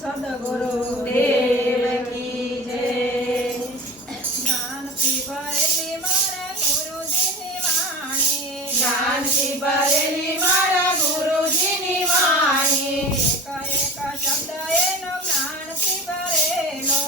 સદગુરુદેવ કી જય. જ્ઞાનથી ભરેલી મારા ગુરુજીની વાણી, જ્ઞાનથી ભરેલી મારા ગુરુજીની વાણી, એક એક શબ્દ એનો જ્ઞાનથી ભરેલો,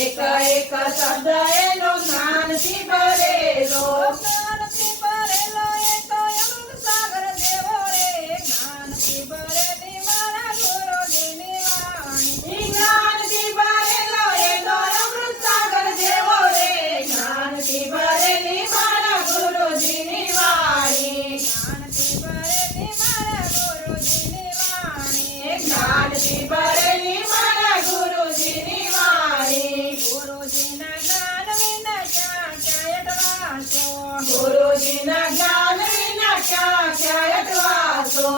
એક એક શબ્દ એનો જ્ઞાનથી ભરેલો, જ્ઞાનથી ભરેલો એ તો અમૃત સાગર જેવો રે. જ્ઞાનથી ભરેલી મારા ગુરુજીની વાણી, જ્ઞાનથી ભરેલો એ તો અમૃત સાગર જેવો રે. જ્ઞાનથી ભરેલી મારા ગુરુજીની વાણી, જ્ઞાનથી ભરેલી મારા ગુરુજીની વાણી, જ્ઞાનથી ભરેલી મારા ગુરુજીની વાણી, ગુરુજીના જ્ઞાન વિના ક્યાં ક્યાંય અટવાશો, ગુરુજીના જ્ઞાન વિના ક્યાં ક્યાંય અટવાશો,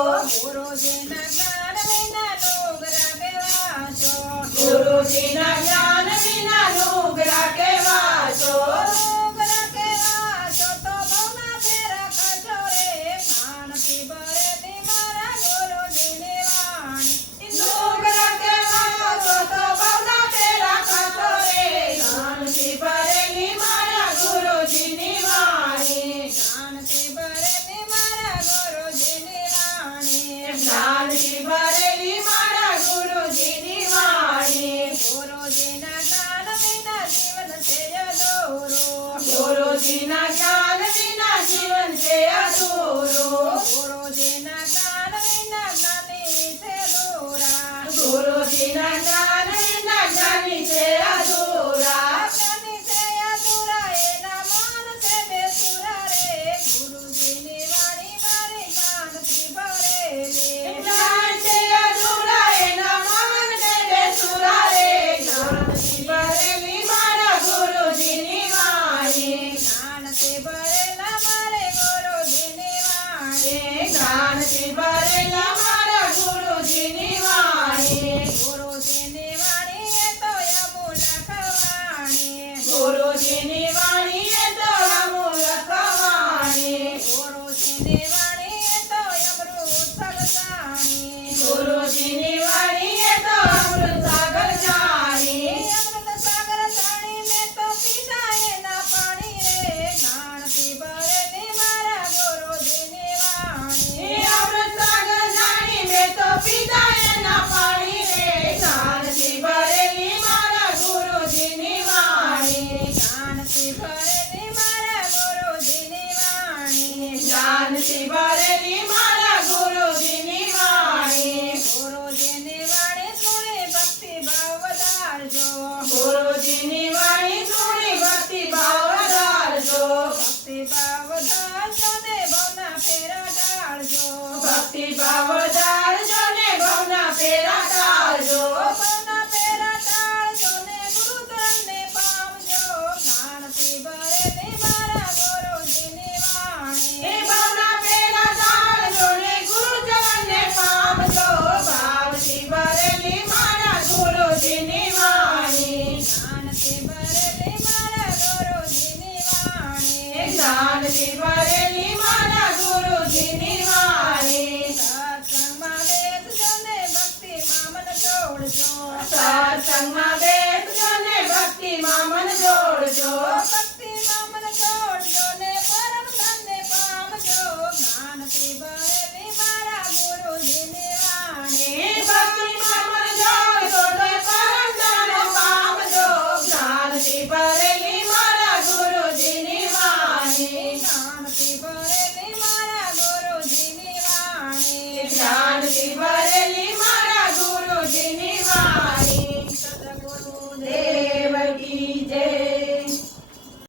ગુરુજીના જ્ઞાન વિના ડોગરા બેવાશો, ગુરુજીના જ્ઞાન વિના નુગરા કહેવાશો, ડોગરા કહેવાશો તો બહુના ફેરા ખાશો રે. જ્ઞાનથી ભરેલી મારા ગુરુજીની વાણી, નુગરા કહેવાશો તો બહુના ફેરા ખાશો રે. જ્ઞાનથી ભરેલી મારા ગુરુજીની વાણી, જ્ઞાનથી ભરેલી મારા ગુરુજીની વાણી, જ્ઞાનથી ભરેલી મારા ગુરુજીની વાણી, ગુરુજીના જ્ઞાન વિના જીવન છે અધૂરું, ગુરુજીના જ્ઞાન વિના જીવન છે અધૂરું, ગુરુજીના જ્ઞાન વિના જ્ઞાની છે અધૂરા, ગુરુજીના જ્ઞાન વિના જ્ઞાની છે અધૂરા, જ્ઞાની છે અધૂરા એના મન છે બેસુરા રે. ગુરુજીની વાણી મારી જ્ઞાનથી ભરેલી, જ્ઞાન છે અધૂરા એના મન છે બેસુરા રે. જ્ઞાનથી ભરેલી મારા ગુરુજીની વાણી, જ્ઞાનથી ભરેલા મારે ગુરુજીની વાણી, જ્ઞાનથી ભરેલા મારા ગુરુજીની વાણી, ગુરુજીની વાણી એ તો અમૂલ્ય વાણી, ગુરુજીની વાણી એ તો અમૂલ્ય વાણી, ગુરુજીની વાણી એ તો અમૃત સગજાણી, ગુરુજીની વાણી એ તો અમૃત સાગર જાણી, અમૃત સાગર જાણી મેં તો પીધા એના પાણી રે. જ્ઞાનથી ભરેલી મારા ગુરુજીની વાણી, અમૃત સાગર જાણી મેં તો પીધા એના પાણી રે. જ્ઞાનથી ભરેલી મારા ગુરુજીની વાણી, જ્ઞાનથી ભરેલી મારા ગુરુજીની વાણી, જ્ઞાનથી ભરેલી મારા ગુરુજીની વાણી, ગુરુજીની વાણી સુણી ભક્તિ ભાવ વધારજો, ગુરુજીની વાણી સુણી ભક્તિ ભાવ વધારજો, ભક્તિ ભાવ વધારજો ને ભવના ફેરા ટાળજો, ભક્તિ ભાવ વધારજો ને ભવના ફેરા ટાળજો, ભવના ફેરા ટાળજો ને ગુરુધનને પામજો. જ્ઞાનથી ભરેલી મારા ગુરુજીની વાણી, ભવના ફેરા ટાળજો ને ગુરુજનને પામજો. ભાવથી ભરેલી મારા ગુરુજીની વાણી, જ્ઞાનથી ભરેલી મારા ગુરુજીની વાણી, જ્ઞાનથી ભરેલી મારા ગુરુજીની વાણી, સત્સંગમાં બેસજો ને ભક્તિમાં મન જોડજો, સત્સંગમાં બેસજો ને ભક્તિમાં મન જોડજો, ભક્તિમાં મન જોડજો ને પરમ ધનને પામજો. જ્ઞાનથી ભરેલી મારા ગુરુજીની વાણી, ભક્તિમાં મન જોડજો ને પરમ ધન પામજો. જ્ઞાનથી ભરેલી મારા ગુરુજીની વાણી, જ્ઞાનથી ભરેલી મારા ગુરુજીની વાણી, જ્ઞાનથી ભરેલી મારા ગુરુજીની વાણી. સદગુરુદેવ